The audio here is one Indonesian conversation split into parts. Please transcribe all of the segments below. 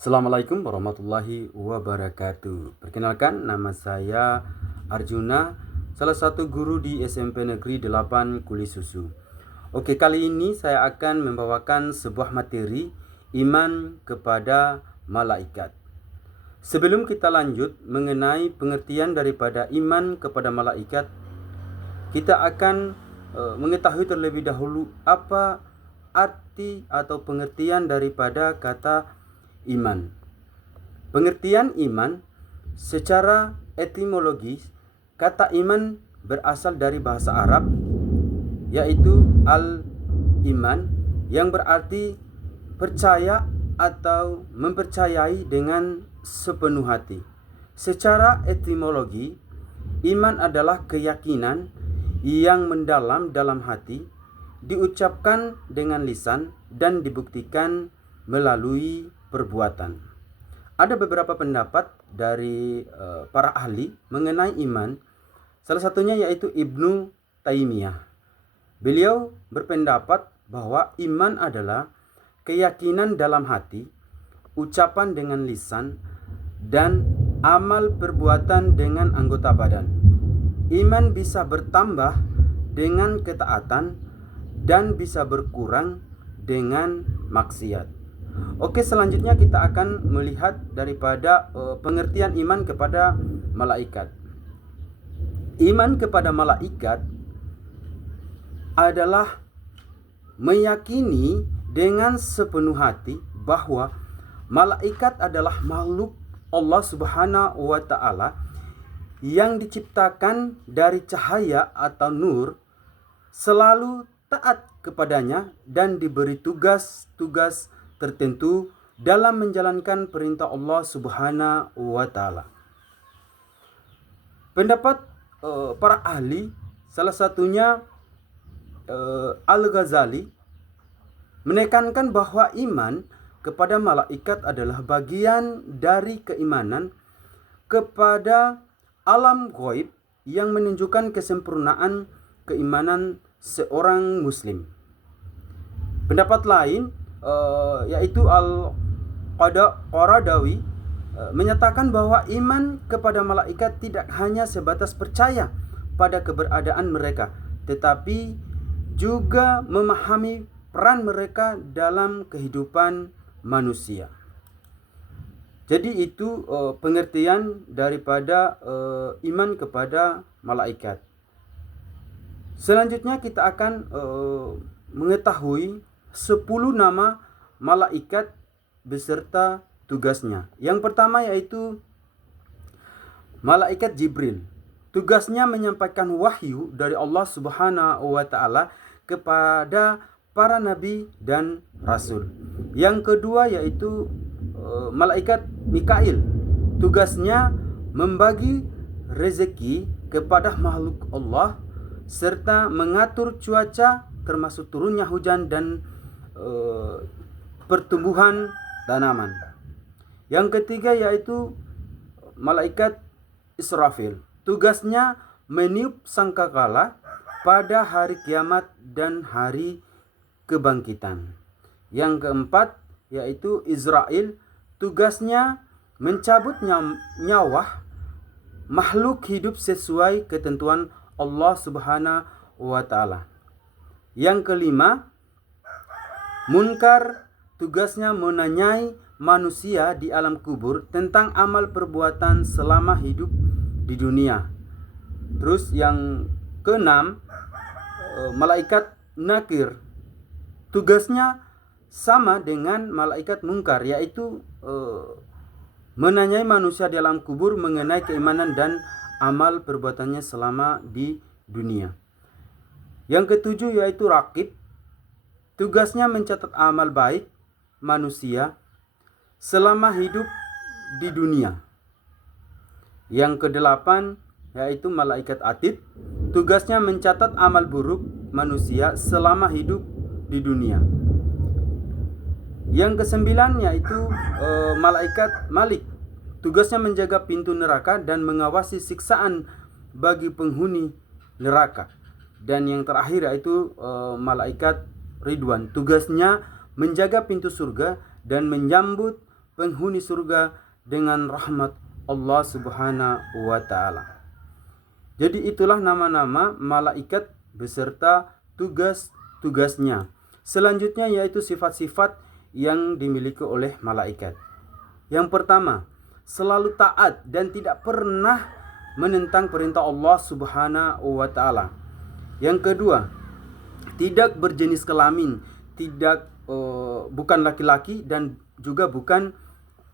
Assalamualaikum warahmatullahi wabarakatuh. Perkenalkan, nama saya Arjuna, salah satu guru di SMP Negeri 8 Kulisusu. Oke, kali ini saya akan membawakan sebuah materi iman kepada malaikat. Sebelum kita lanjut mengenai pengertian daripada iman kepada malaikat, kita akan mengetahui terlebih dahulu apa arti atau pengertian daripada kata iman. Pengertian iman secara etimologis, kata iman berasal dari bahasa Arab, yaitu al-iman, yang berarti percaya atau mempercayai dengan sepenuh hati. Secara etimologi, iman adalah keyakinan yang mendalam dalam hati, diucapkan dengan lisan dan dibuktikan melalui perbuatan. Ada beberapa pendapat dari para ahli mengenai iman. Salah satunya yaitu Ibnu Taimiyah. Beliau berpendapat bahwa iman adalah keyakinan dalam hati, ucapan dengan lisan, dan amal perbuatan dengan anggota badan. Iman bisa bertambah dengan ketaatan dan bisa berkurang dengan maksiat. Oke, selanjutnya kita akan melihat daripada pengertian iman kepada malaikat. Iman kepada malaikat adalah meyakini dengan sepenuh hati bahwa malaikat adalah makhluk Allah Subhanahu wa taala yang diciptakan dari cahaya atau nur, selalu taat kepadanya dan diberi tugas-tugas tertentu dalam menjalankan perintah Allah Subhanahu wa taala. Pendapat para ahli, salah satunya Al-Ghazali, menekankan bahwa iman kepada malaikat adalah bagian dari keimanan kepada alam ghaib yang menunjukkan kesempurnaan keimanan seorang muslim. Pendapat lain yaitu Al-Qaradawi menyatakan bahwa iman kepada malaikat tidak hanya sebatas percaya pada keberadaan mereka, tetapi juga memahami peran mereka dalam kehidupan manusia. Jadi itu pengertian daripada iman kepada malaikat. Selanjutnya kita akan mengetahui 10 nama malaikat beserta tugasnya. Yang pertama yaitu malaikat Jibril. Tugasnya menyampaikan wahyu dari Allah Subhanahu wa taala kepada para nabi dan rasul. Yang kedua yaitu malaikat Mikail. Tugasnya membagi rezeki kepada makhluk Allah serta mengatur cuaca, termasuk turunnya hujan dan pertumbuhan tanaman. Yang ketiga yaitu malaikat Israfil. Tugasnya meniup sangkakala pada hari kiamat dan hari kebangkitan. Yang keempat yaitu Israel. Tugasnya mencabut nyawa makhluk hidup sesuai ketentuan Allah Subhanahu wa taala. Yang kelima, Munkar. Tugasnya menanyai manusia di alam kubur tentang amal perbuatan selama hidup di dunia. Terus yang keenam, malaikat Nakir. Tugasnya sama dengan malaikat Munkar, yaitu menanyai manusia di alam kubur mengenai keimanan dan amal perbuatannya selama di dunia. Yang ketujuh yaitu Rakib. Tugasnya mencatat amal baik manusia selama hidup di dunia. Yang kedelapan yaitu malaikat Atid. Tugasnya mencatat amal buruk manusia selama hidup di dunia. Yang kesembilan yaitu malaikat Malik. Tugasnya menjaga pintu neraka dan mengawasi siksaan bagi penghuni neraka. Dan yang terakhir yaitu malaikat Ridwan. Tugasnya menjaga pintu surga dan menyambut penghuni surga dengan rahmat Allah Subhanahu wa taala. Jadi itulah nama-nama malaikat beserta tugas-tugasnya. Selanjutnya yaitu sifat-sifat yang dimiliki oleh malaikat. Yang pertama, selalu taat dan tidak pernah menentang perintah Allah Subhanahu wa taala. Yang kedua, tidak berjenis kelamin, bukan laki-laki dan juga bukan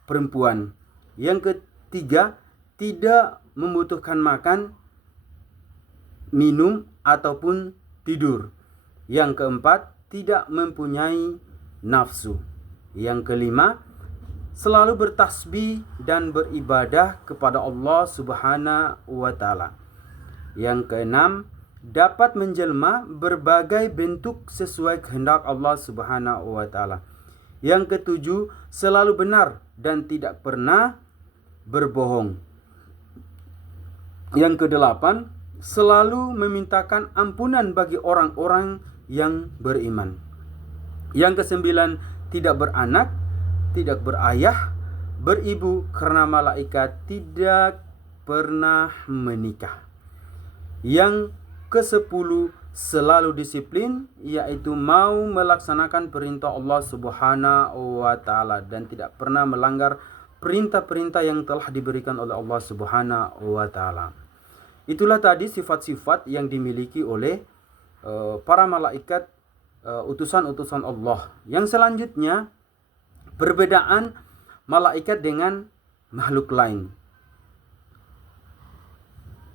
perempuan. Yang ketiga, tidak membutuhkan makan, minum ataupun tidur. Yang keempat, tidak mempunyai nafsu. Yang kelima, selalu bertasbih dan beribadah kepada Allah Subhanahu wa taala. Yang keenam, dapat menjelma berbagai bentuk sesuai kehendak Allah Subhanahu wa taala. Yang ketujuh, selalu benar dan tidak pernah berbohong. Yang kedelapan, selalu memintakan ampunan bagi orang-orang yang beriman. Yang kesembilan, tidak beranak, tidak berayah, beribu karena malaikat tidak pernah menikah. Yang ke-10, selalu disiplin, yaitu mau melaksanakan perintah Allah Subhanahu wa taala dan tidak pernah melanggar perintah-perintah yang telah diberikan oleh Allah Subhanahu wa taala. Itulah tadi sifat-sifat yang dimiliki oleh para malaikat, utusan-utusan Allah. Yang selanjutnya, perbedaan malaikat dengan makhluk lain.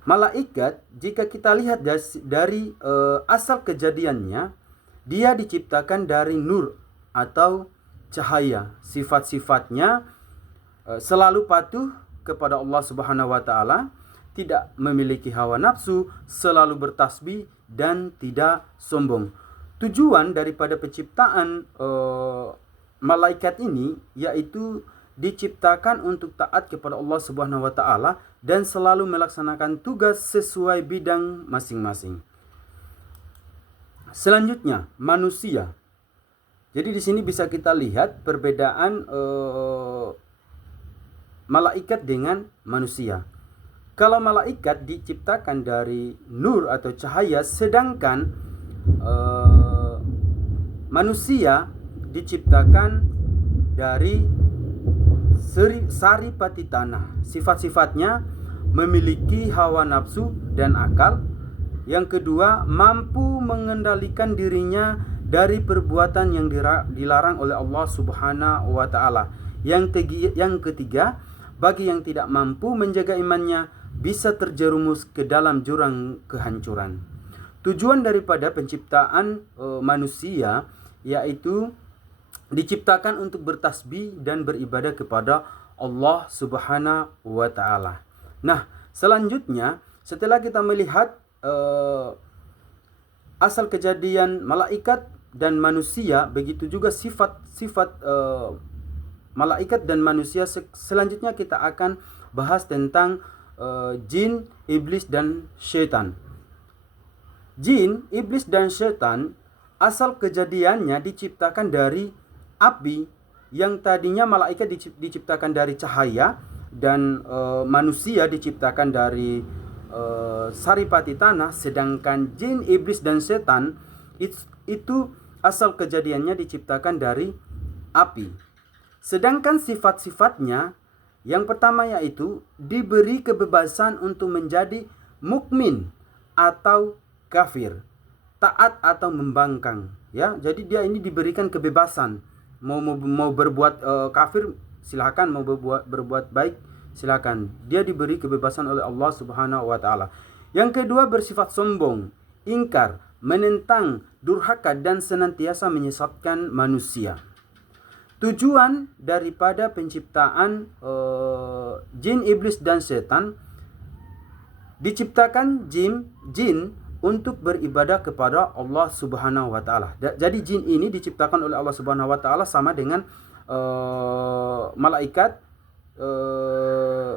Malaikat, jika kita lihat dari asal kejadiannya, dia diciptakan dari nur atau cahaya. Sifat-sifatnya selalu patuh kepada Allah Subhanahu wa taala, tidak memiliki hawa nafsu, selalu bertasbih dan tidak sombong. Tujuan daripada penciptaan malaikat ini yaitu diciptakan untuk taat kepada Allah Subhanahu wa taala dan selalu melaksanakan tugas sesuai bidang masing-masing. Selanjutnya, manusia. Jadi di sini bisa kita lihat perbedaan malaikat dengan manusia. Kalau malaikat diciptakan dari nur atau cahaya, sedangkan manusia diciptakan dari saripati tanah. Sifat-sifatnya memiliki hawa nafsu dan akal. Yang kedua, mampu mengendalikan dirinya dari perbuatan yang dilarang oleh Allah Subhanahu wa taala. Yang ketiga, bagi yang tidak mampu menjaga imannya, bisa terjerumus ke dalam jurang kehancuran. Tujuan daripada penciptaan manusia yaitu diciptakan untuk bertasbih dan beribadah kepada Allah Subhanahu wa taala. Nah, selanjutnya setelah kita melihat asal kejadian malaikat dan manusia, begitu juga sifat-sifat malaikat dan manusia, selanjutnya kita akan bahas tentang jin, iblis dan syaitan. Jin, iblis dan syaitan asal kejadiannya diciptakan dari api, yang tadinya malaikat diciptakan dari cahaya dan manusia diciptakan dari saripati tanah, sedangkan jin, iblis dan setan itu asal kejadiannya diciptakan dari api. Sedangkan sifat-sifatnya, yang pertama yaitu diberi kebebasan untuk menjadi mukmin atau kafir, taat atau membangkang, ya. Jadi dia ini diberikan kebebasan, mau berbuat kafir silakan, mau berbuat baik silakan. Dia diberi kebebasan oleh Allah Subhanahu wa taala. Yang kedua, bersifat sombong, ingkar, menentang, durhaka dan senantiasa menyesatkan manusia. Tujuan daripada penciptaan jin, iblis dan setan, diciptakan jin untuk beribadah kepada Allah Subhanahu wa taala. Jadi jin ini diciptakan oleh Allah Subhanahu wa taala sama dengan malaikat,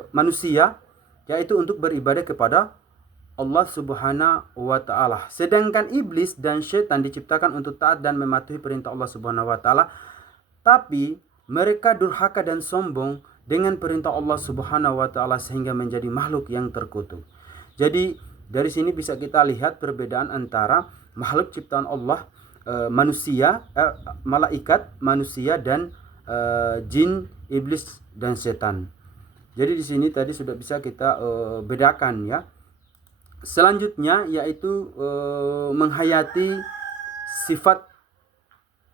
manusia, yaitu untuk beribadah kepada Allah Subhanahu wa taala. Sedangkan iblis dan syaitan diciptakan untuk taat dan mematuhi perintah Allah Subhanahu wa taala. Tapi mereka durhaka dan sombong dengan perintah Allah Subhanahu wa taala sehingga menjadi makhluk yang terkutuk. Jadi dari sini bisa kita lihat perbedaan antara makhluk ciptaan Allah, malaikat, manusia dan jin, iblis dan setan. Jadi di sini tadi sudah bisa kita bedakan ya. Selanjutnya yaitu menghayati sifat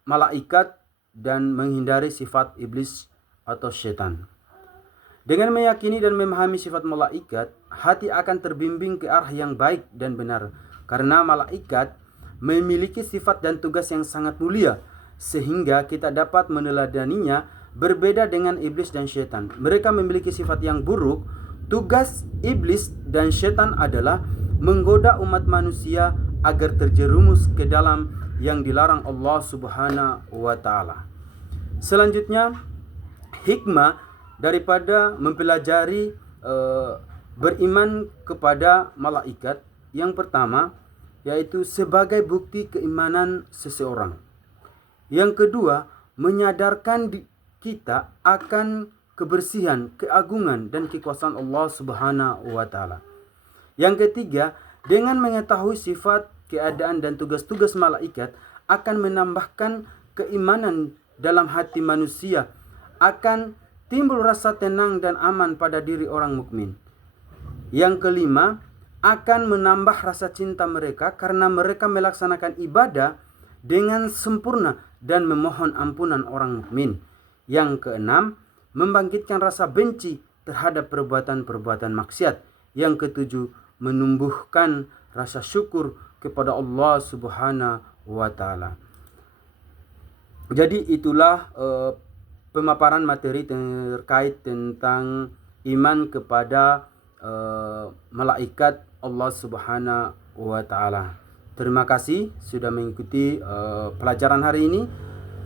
malaikat dan menghindari sifat iblis atau setan. Dengan meyakini dan memahami sifat malaikat, hati akan terbimbing ke arah yang baik dan benar. Karena malaikat memiliki sifat dan tugas yang sangat mulia, sehingga kita dapat meneladaninya. Berbeda dengan iblis dan setan. Mereka memiliki sifat yang buruk. Tugas iblis dan setan adalah menggoda umat manusia agar terjerumus ke dalam yang dilarang Allah Subhanahu wa taala. Selanjutnya, hikmah daripada mempelajari beriman kepada malaikat. Yang pertama yaitu sebagai bukti keimanan seseorang. Yang kedua, menyadarkan kita akan kebersihan, keagungan dan kekuasaan Allah Subhanahu wa taala. Yang ketiga, dengan mengetahui sifat, keadaan dan tugas-tugas malaikat akan menambahkan keimanan dalam hati manusia, akan timbul rasa tenang dan aman pada diri orang mukmin. Yang kelima, akan menambah rasa cinta mereka karena mereka melaksanakan ibadah dengan sempurna dan memohon ampunan orang mukmin. Yang keenam, membangkitkan rasa benci terhadap perbuatan-perbuatan maksiat. Yang ketujuh, menumbuhkan rasa syukur kepada Allah Subhanahu wa taala. Jadi itulah pemaparan materi terkait tentang iman kepada malaikat Allah Subhanahu wa taala. Terima kasih sudah mengikuti pelajaran hari ini.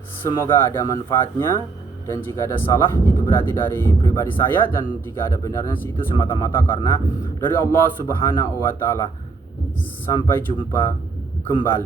Semoga ada manfaatnya, dan jika ada salah itu berarti dari pribadi saya, dan jika ada benarnya itu semata-mata karena dari Allah Subhanahu wa taala. Sampai jumpa kembali.